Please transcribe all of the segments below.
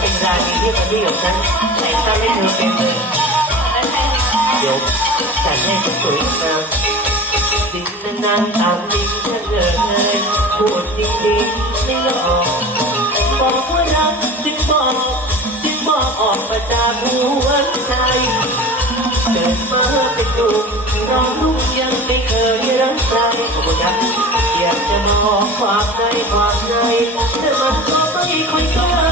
เป็นรางในที่คนที่กับฉันแต่งตั้งให้เธอเป็นเลยเดี๋ยวจัดให้สวยๆงามสิ่งนานๆตามจริงฉันเลยพูดจริงๆไม่หลอกบอกว่ารักจึงบอกจึงบอกออกมาจากหัวใจเกิดมาเป็นหนุ่มน้องลูกยังไม่เคยรักใครขอบคุณครับอยากจะมาบอกความในความในแต่มันก็ไม่ค่อยกล้า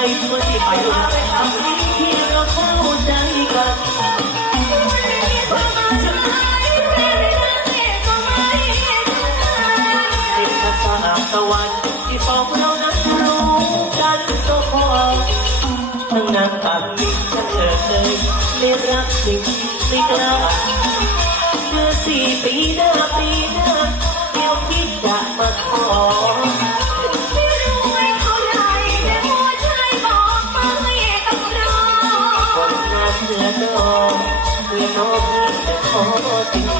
ปให้มาก่อนมาก็ออกมาสามตะกร้ารักจริงๆจริงนะจริงนะอะจริงนะที่ทีจำได้ไหมว่าที่ไปรักคำนี้ที่เราเข้าใจกันเป็นภาษาตะวันที่สองเรานั้นรู้กันก็พอทั้งน้ำตาลิ้นฉันเอ่ยไม่รักจริงไม่กล้าเมื่อสี่ปีหน้าปีหน้าเดี๋ยวคิดจะมาขอานเพื่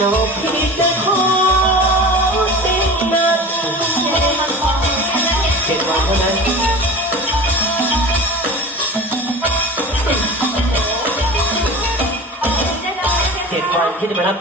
และน้องพี่จะขอสิ่งนั้นเจ็ดวันเท่านั้นเจ็ดวันที่จะมารับ